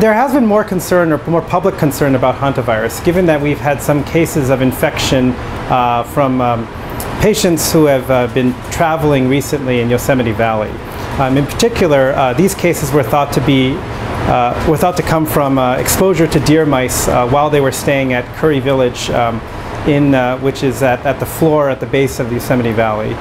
There has been more concern, or more public concern, about hantavirus, given that we've had some cases of infection from patients who have been traveling recently in Yosemite Valley. In particular, these cases were thought to come from exposure to deer mice while they were staying at Curry Village, which is at the floor at the base of the Yosemite Valley.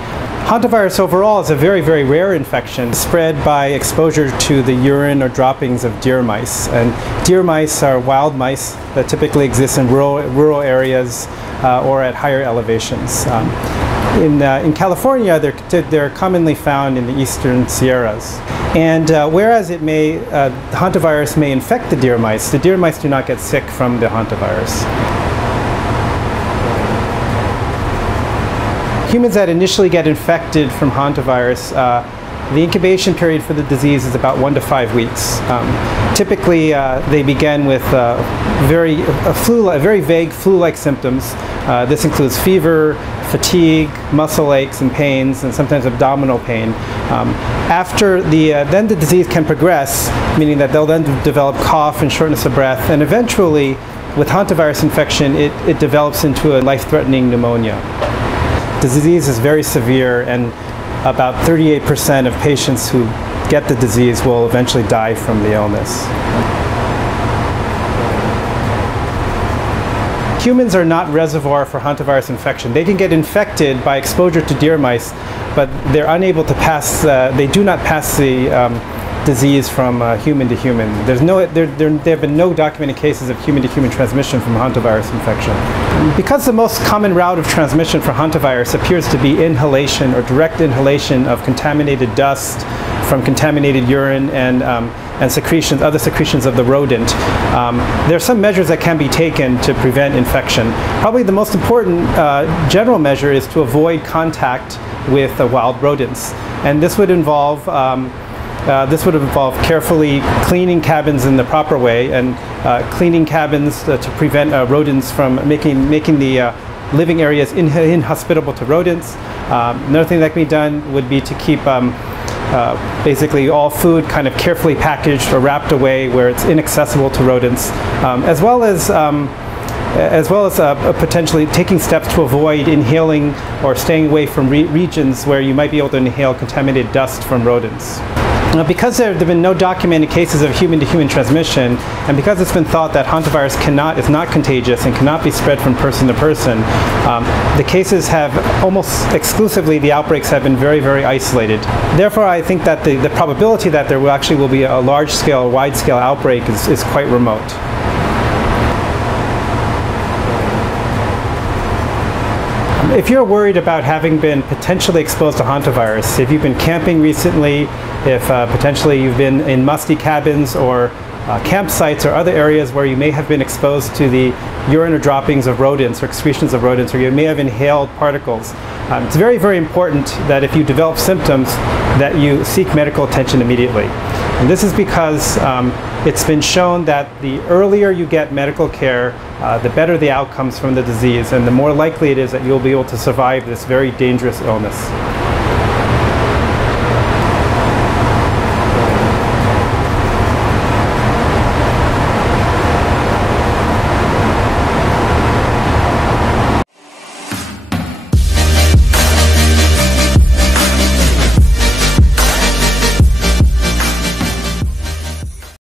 Hantavirus overall is a very, very rare infection spread by exposure to the urine or droppings of deer mice. And deer mice are wild mice that typically exist in rural areas or at higher elevations. In California, they're commonly found in the eastern Sierras. And whereas the hantavirus may infect the deer mice do not get sick from the hantavirus. Humans that initially get infected from hantavirus, the incubation period for the disease is about 1 to 5 weeks. Typically, they begin with very vague flu-like symptoms. This includes fever, fatigue, muscle aches and pains, and sometimes abdominal pain. Then the disease can progress, meaning that they'll then develop cough and shortness of breath, and eventually, with hantavirus infection, it develops into a life-threatening pneumonia. The disease is very severe, and about 38% of patients who get the disease will eventually die from the illness. Humans are not reservoir for hantavirus infection. They can get infected by exposure to deer mice, but they're unable to pass, they do not pass the disease from human to human. There have been no documented cases of human-to-human transmission from hantavirus infection. Because the most common route of transmission for hantavirus appears to be inhalation or direct inhalation of contaminated dust from contaminated urine and other secretions of the rodent, there are some measures that can be taken to prevent infection. Probably the most important general measure is to avoid contact with wild rodents, and this would involve carefully cleaning cabins in the proper way, and cleaning cabins to prevent rodents from making the living areas inhospitable to rodents. Another thing that can be done would be to keep basically all food kind of carefully packaged or wrapped away where it's inaccessible to rodents, as well as potentially taking steps to avoid inhaling or staying away from regions where you might be able to inhale contaminated dust from rodents. Because there have been no documented cases of human-to-human transmission, and because it's been thought that hantavirus is not contagious and cannot be spread from person to person, the cases have almost exclusively, the outbreaks have been very, very isolated. Therefore, I think that the probability that there will be a large-scale, wide-scale outbreak is quite remote. If you're worried about having been potentially exposed to hantavirus, if you've been camping recently, if potentially you've been in musty cabins or campsites or other areas where you may have been exposed to the urine or droppings of rodents or excretions of rodents, or you may have inhaled particles, it's very, very important that if you develop symptoms that you seek medical attention immediately. And this is because it's been shown that the earlier you get medical care, the better the outcomes from the disease, and the more likely it is that you'll be able to survive this very dangerous illness.